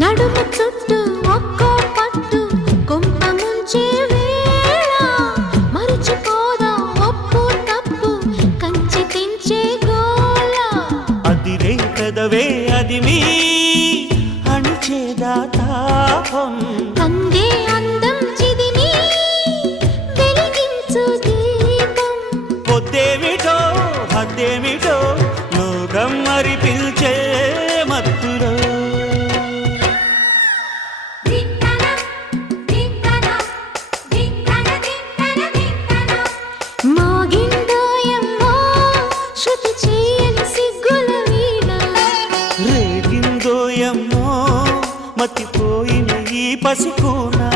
నడుము చుట్టూ ఒక్కో పట్టు కొంప ముంచే వేళ మరిచిపోదా ఒప్పు తప్పు కంచి తెంచే గోల అదిరే పెదవే అది మీ అణిచేదా తాపం కందే అందం చిదిమి వెలిగించు దీపం పొద్దేమిటో హద్దేమిటో లోకం మరి పిల్చే మత్తులో మోగిందోయమ్మో శృతి చేయని సిగ్గుల వీణ రేగిందోయమ్మో మతిపోయిన ఈ పసికూనా